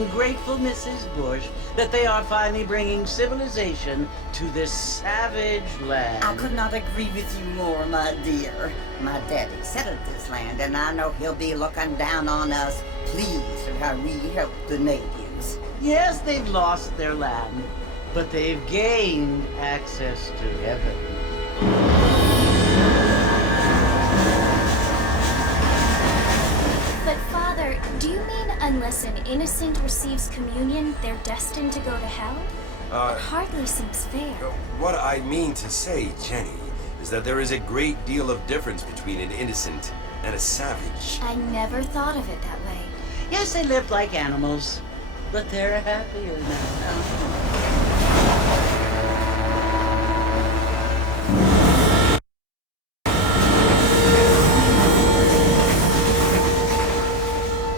ungrateful Mrs. Bush that they are finally bringing civilization to this savage land. I could not agree with you more, my dear. My daddy settled this land, and I know he'll be looking down on us, pleased at how we help the natives. Yes, they've lost their land, but they've gained access to heaven. But Father, do you mean unless an innocent receives communion, they're destined to go to hell? It hardly seems fair. What I mean to say, Jenny, is that there is a great deal of difference between an innocent and a savage. I never thought of it that way. Yes, they lived like animals, but they're happier now.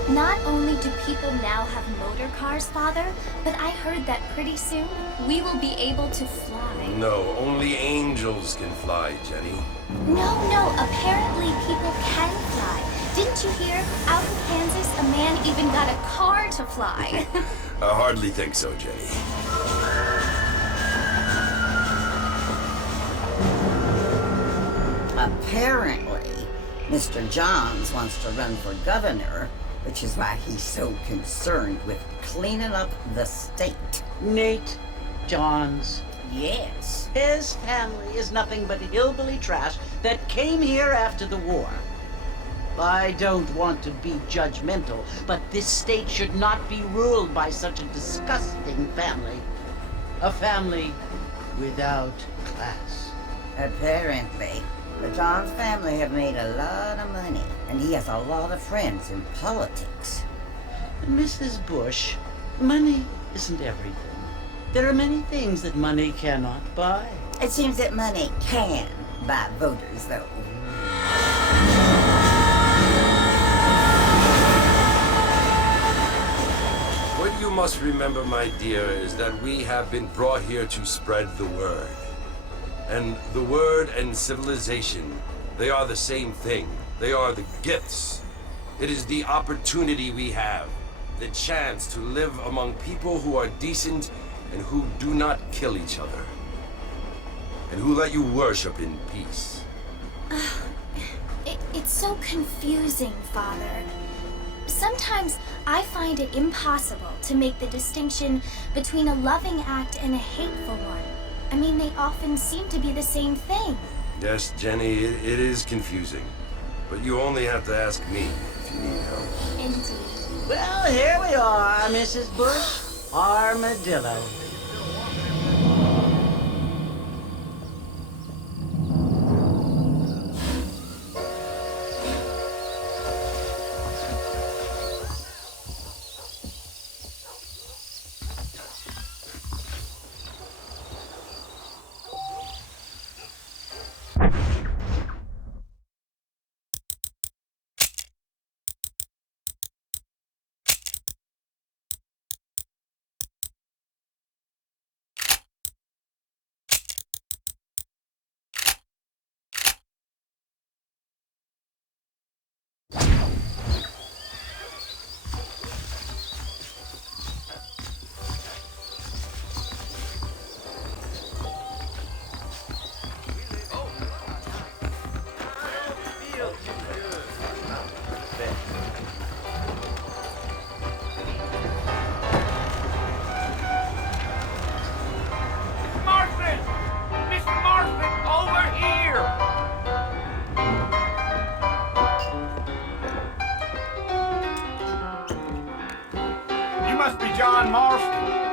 Not only do people now have motor cars, Father, but I heard that pretty soon we will be able to fly. No, only angels can fly, Jenny. No, apparently people can fly. Didn't you hear? Out in Kansas, a man even got a car to fly. I hardly think so, Jenny. Apparently, Mr. Johns wants to run for governor, which is why he's so concerned with cleaning up the state. Nate Johns. Yes. His family is nothing but hillbilly trash that came here after the war. I don't want to be judgmental, but this state should not be ruled by such a disgusting family. A family without class. Apparently, the Johns family have made a lot of money, and he has a lot of friends in politics. Mrs. Bush, money isn't everything. There are many things that money cannot buy. It seems that money can buy voters, though. What you must remember, my dear, is that we have been brought here to spread the word. And the word and civilization, they are the same thing. They are the gifts. It is the opportunity we have, the chance to live among people who are decent and who do not kill each other, and who let you worship in peace. It's so confusing, Father. Sometimes I find it impossible to make the distinction between a loving act and a hateful one. I mean, they often seem to be the same thing. Yes, Jenny, it is confusing. But you only have to ask me if you need help. Indeed. Well, here we are, Mrs. Bush. Armadillo.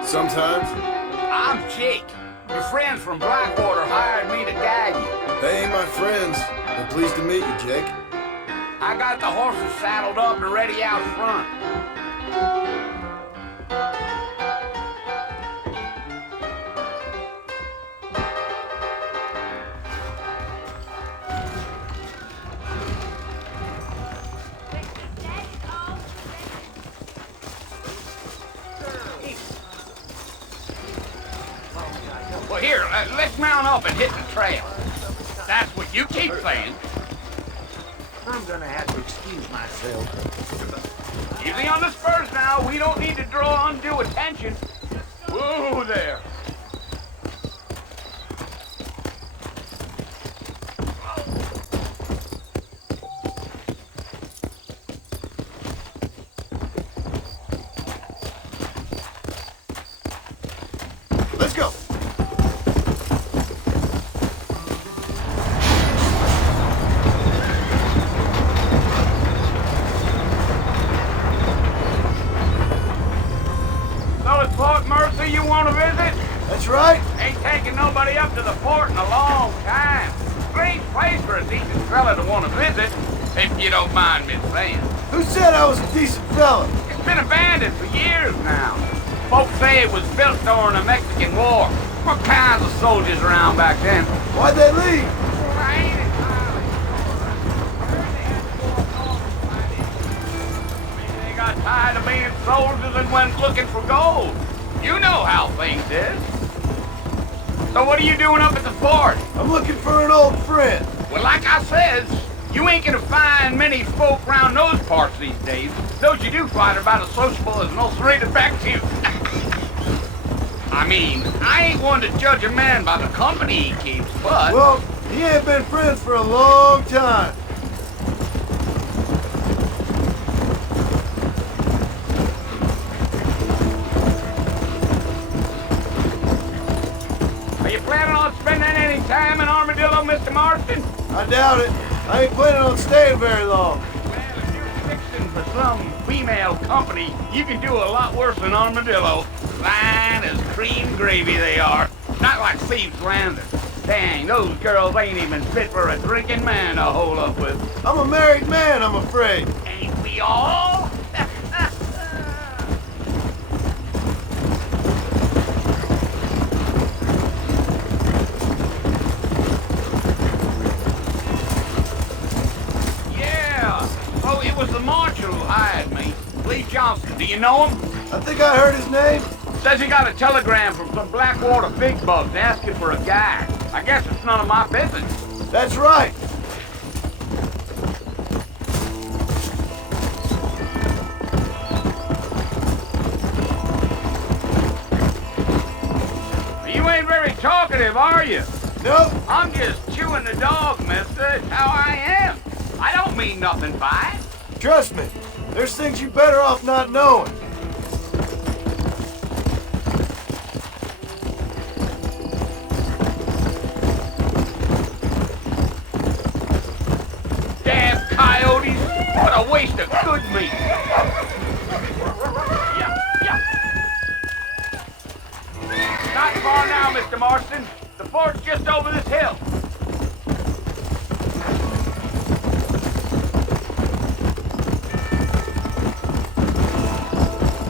Sometimes. I'm Jake. Your friends from Blackwater hired me to guide you. They ain't my friends. I'm pleased to meet you, Jake. I got the horses saddled up and ready out front. Well, here, let's mount up and hit the trail. That's what you keep saying. I'm gonna have to excuse myself. Easy on the spurs now. We don't need to draw undue attention. Whoa there. Let's go. So it's Fort Mercy you want to visit? That's right. Ain't taking nobody up to the fort in a long time. Strange place for a decent fella to want to visit, if you don't mind me saying. Who said I was a decent fella? It's been abandoned for years now. Folks say it was built during the Mexican War. What kinds of soldiers around back then? Why'd they leave? Maybe they got tired of being soldiers and went looking for gold. You know how things is. So what are you doing up at the fort? I'm looking for an old friend. Well, like I says, you ain't gonna find many folk round those parts these days. Those you do find are about as sociable as an ulcerated back tooth. I mean, I ain't one to judge a man by the company he keeps, but... Well, he ain't been friends for a long time. Are you planning on spending any time in Armadillo, Mr. Marston? I doubt it. I ain't planning on staying very long. Well, if you're fixing for some female company, you can do a lot worse than Armadillo. Fine as cream gravy they are. Not like Thieves' Landing. Dang, those girls ain't even fit for a drinking man to hole up with. I'm a married man, I'm afraid. Ain't we all? Yeah. Oh, it was the marshal who hired me. Lee Johnson. Do you know him? I think I heard his name. Says he got a telegram from some Blackwater big bugs asking for a guy. I guess it's none of my business. That's right. You ain't very talkative, are you? Nope. I'm just chewing the dog, mister. It's how I am. I don't mean nothing by it. Trust me. There's things you better off not knowing. Damn coyotes. What a waste of good meat. Yeah, yeah. Not far now, Mr. Marston. The fort's just over this hill.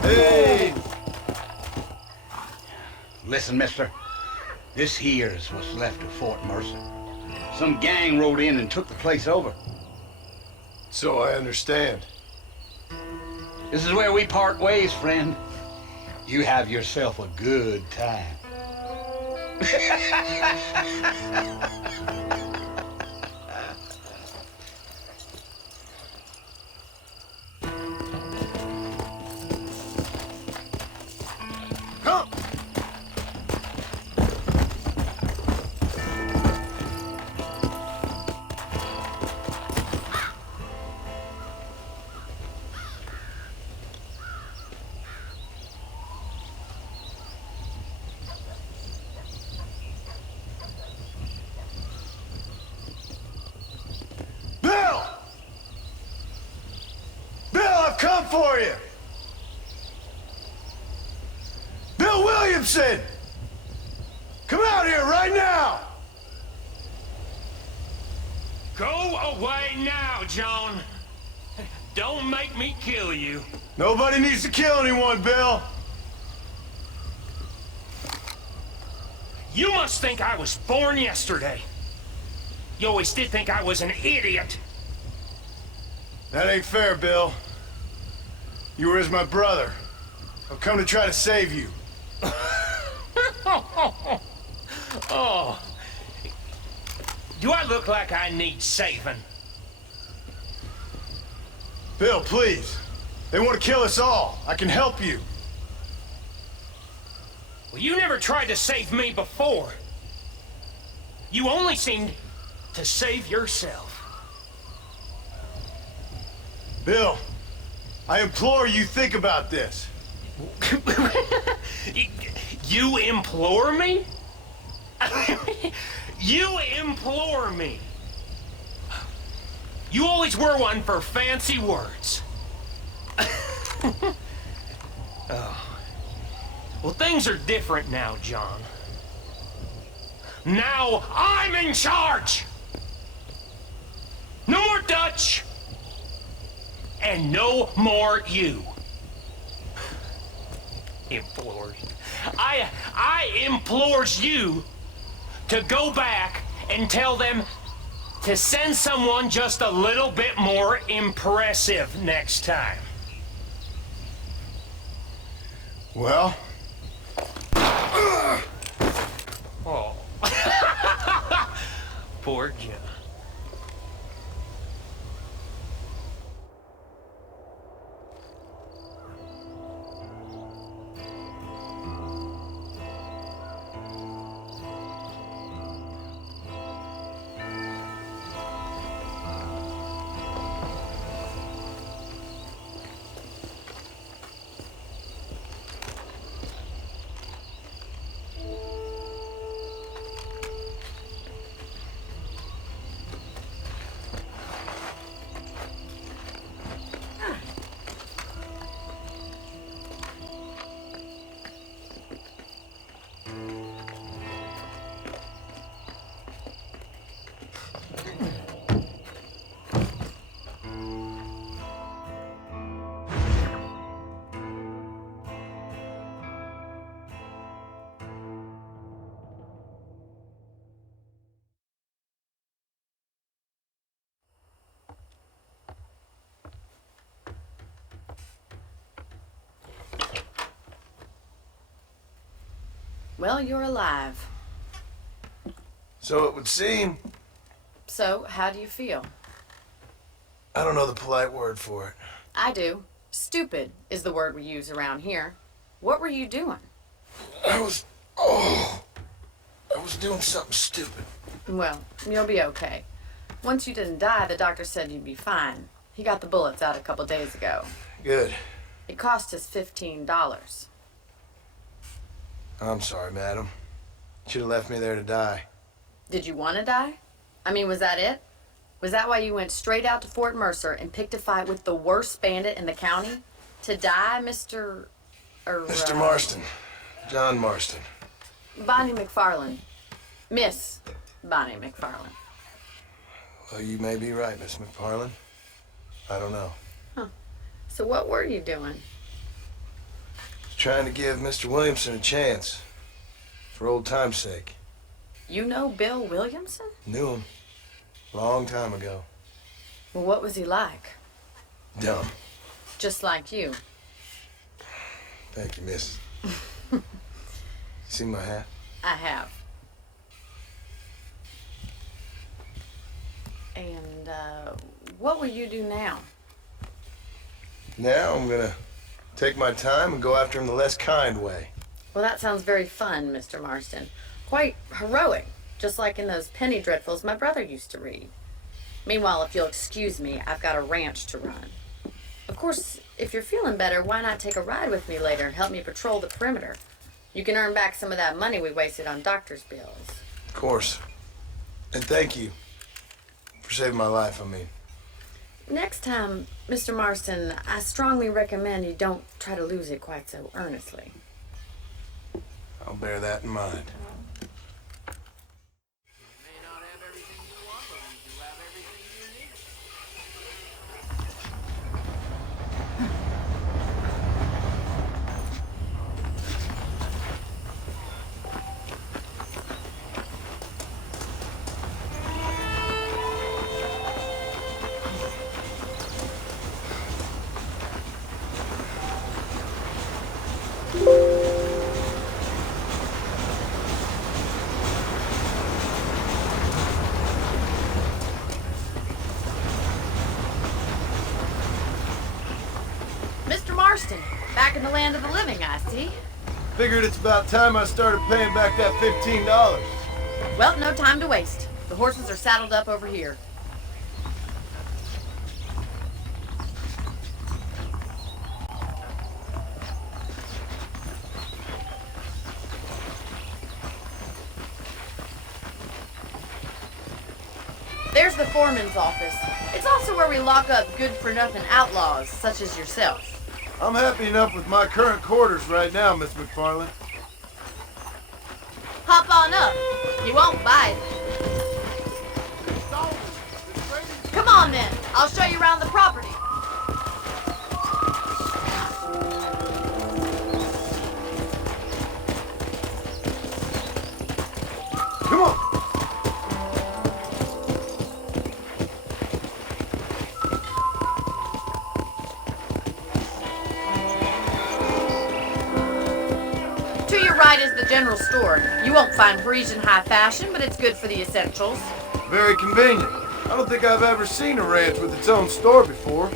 Hey! Listen, mister. This here's what's left of Fort Mercy. Some gang rode in and took the place over. So I understand. This is where we part ways, friend. You have yourself a good time. Come! Bill! Bill, I've come for you! Bill Williamson! Come out here right now! Go away now, John. Don't make me kill you. Nobody needs to kill anyone, Bill. You must think I was born yesterday. You always did think I was an idiot. That ain't fair, Bill. You were as my brother. I've come to try to save you. Oh. Do I look like I need saving? Bill, please. They want to kill us all. I can help you. Well, you never tried to save me before. You only seemed to save yourself. Bill, I implore you think about this. You implore me? You implore me. You always were one for fancy words. Oh. Well, things are different now, John. Now I'm in charge! No more Dutch! And no more you. Implores. I implores you to go back and tell them to send someone just a little bit more impressive next time. Well? Oh. Poor John. Well, you're alive. So it would seem. So, how do you feel? I don't know the polite word for it. I do. Stupid is the word we use around here. What were you doing? I was doing something stupid. Well, you'll be okay. Once you didn't die, the doctor said you'd be fine. He got the bullets out a couple days ago. Good. It cost us $15. I'm sorry, madam. Should have left me there to die. Did you want to die? I mean, was that it? Was that why you went straight out to Fort Mercer and picked a fight with the worst bandit in the county? To die, Mr. Mr. Marston. John Marston. Bonnie McFarland. Miss Bonnie McFarland. Well, you may be right, Miss McFarland. I don't know. Huh. So what were you doing? Trying to give Mr. Williamson a chance. For old time's sake. You know Bill Williamson? Knew him. Long time ago. Well, what was he like? Dumb. Just like you. Thank you, miss. See my hat? I have. And, what will you do now? Now I'm gonna take my time and go after him the less kind way. Well, that sounds very fun, Mr. Marston. Quite heroic, just like in those penny dreadfuls my brother used to read. Meanwhile, if you'll excuse me, I've got a ranch to run. Of course, if you're feeling better, why not take a ride with me later and help me patrol the perimeter? You can earn back some of that money we wasted on doctor's bills. Of course. And thank you for saving my life, I mean. Next time, Mr. Marston, I strongly recommend you don't try to lose it quite so earnestly. I'll bear that in mind. see. Figured it's about time I started paying back that $15. Well, no time to waste. The horses are saddled up over here. There's the foreman's office. It's also where we lock up good-for-nothing outlaws, such as yourself. I'm happy enough with my current quarters right now, Miss McFarland. Hop on up. You won't bite. Come on then. I'll show you around the property. Come on! To your right is the general store. You won't find Parisian high fashion, but it's good for the essentials. Very convenient. I don't think I've ever seen a ranch with its own store before.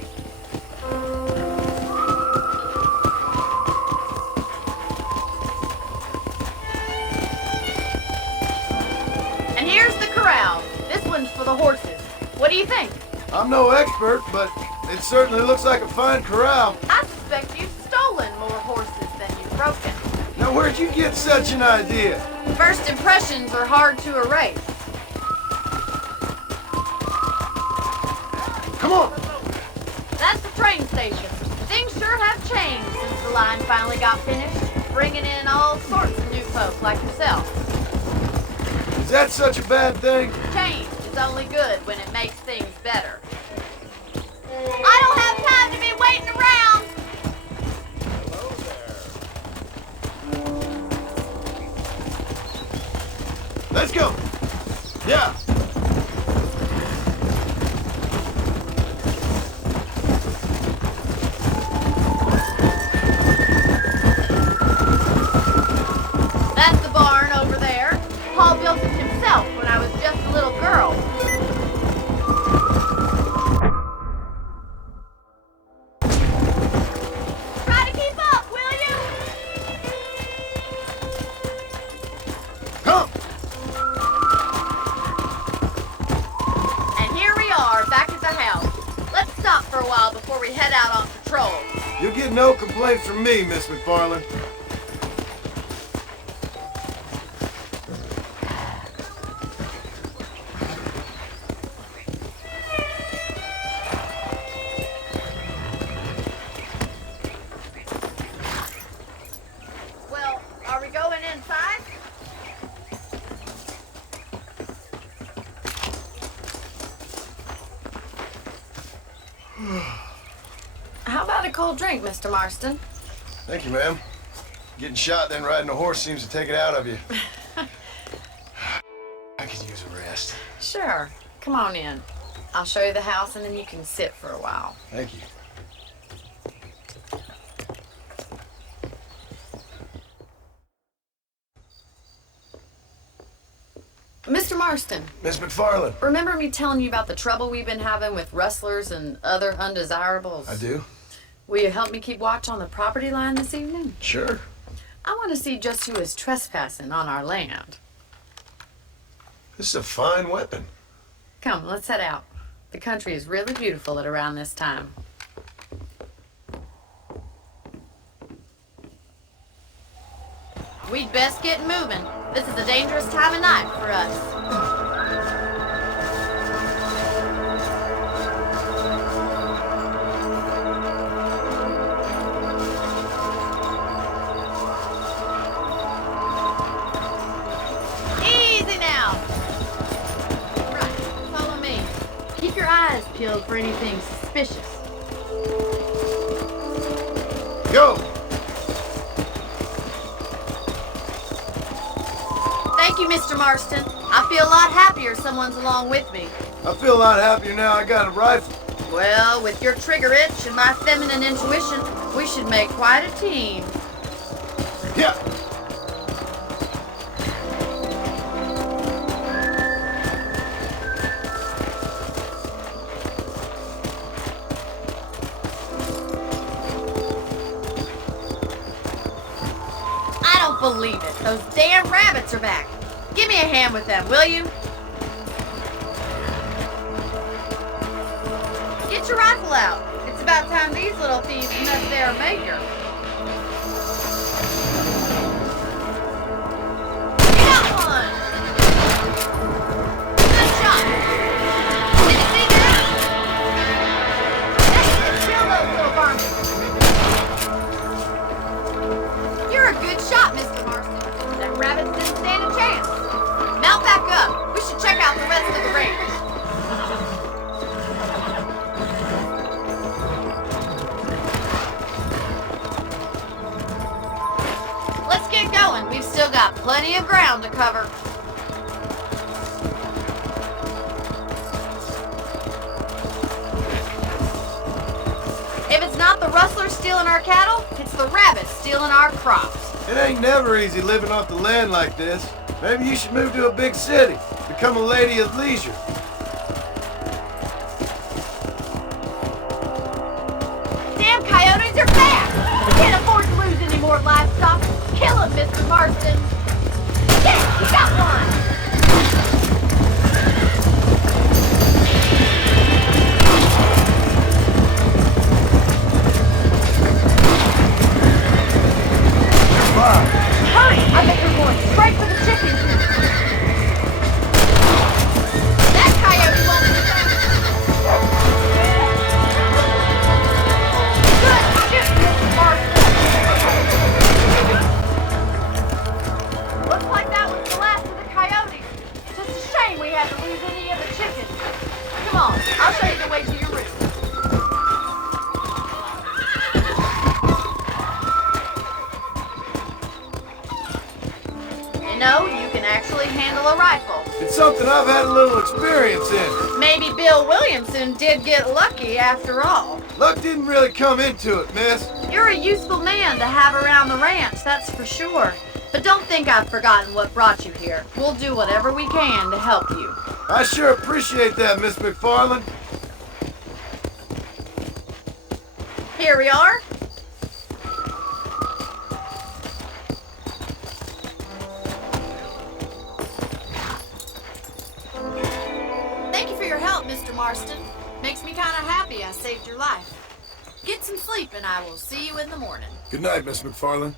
And here's the corral. This one's for the horses. What do you think? I'm no expert, but it certainly looks like a fine corral. I suspect you've stolen more horses than you've broken. Now, where'd you get such an idea? First impressions are hard to erase. Come on! That's the train station. Things sure have changed since the line finally got finished, bringing in all sorts of new folk like yourself. Is that such a bad thing? Change is only good when it makes things better. I don't have time to be waiting around! Let's go! Yeah! That's the barn over there. Paul built it himself when I was just a little girl. Try to keep up, will you? Come! And here we are, back at the house. Let's stop for a while before we head out on patrol. You'll get no complaints from me, Miss McFarland. Well, are we going inside? How about a cold drink, Mr. Marston? Thank you, ma'am. Getting shot then riding a horse seems to take it out of you. I could use a rest. Sure. Come on in. I'll show you the house and then you can sit for a while. Thank you. Mr. Marston, Miss McFarland. remember me telling you about the trouble we've been having with rustlers and other undesirables? I do? Will you help me keep watch on the property line this evening? Sure. I want to see just who is trespassing on our land. This is a fine weapon. Come, let's head out. The country is really beautiful at around this time. We'd best get moving. This is a dangerous time of night for us. Easy now. Right, follow me. Keep your eyes peeled for anything suspicious. Go! Thank you, Mr. Marston. I feel a lot happier someone's along with me. I feel a lot happier now I got a rifle. Well, with your trigger itch and my feminine intuition, we should make quite a team. Yeah! believe it. Those damn rabbits are back. Give me a hand with them, will you? Get your rifle out. It's about time these little thieves met their maker. You got one! Good shot! Did you see that? Let's kill those little varmints. You're a good shot, Mr. Marston. Them rabbits didn't stand a chance. Mount back up. We should check out the rest of the range. Let's get going. We've still got plenty of ground to cover. If it's not the rustlers stealing our cattle, it's the rabbits stealing our crops. It ain't never easy living off the land like this. Maybe you should move to a big city. Become a lady of leisure. Damn coyotes are back! We can't afford to lose any more livestock. Kill him, Mr. Marston. Yeah, you got one! Hurry! I bet you're going straight for the chickens. That coyote won't be found. Good shit, Mr. Marston. Looks like that was the last of the coyotes. Just a shame we had to lose any of the chickens. Come on, I'll show you the way to your room. You know, you can actually handle a rifle. It's something I've had a little experience in. Maybe Bill Williamson did get lucky after all. Luck didn't really come into it, miss. You're a useful man to have around the ranch, that's for sure. But don't think I've forgotten what brought you here. We'll do whatever we can to help you. I sure appreciate that, Miss McFarland. Here we are. Thank you for your help, Mr. Marston. Makes me kind of happy I saved your life. Get some sleep and I will see you in the morning. Good night, Miss McFarland.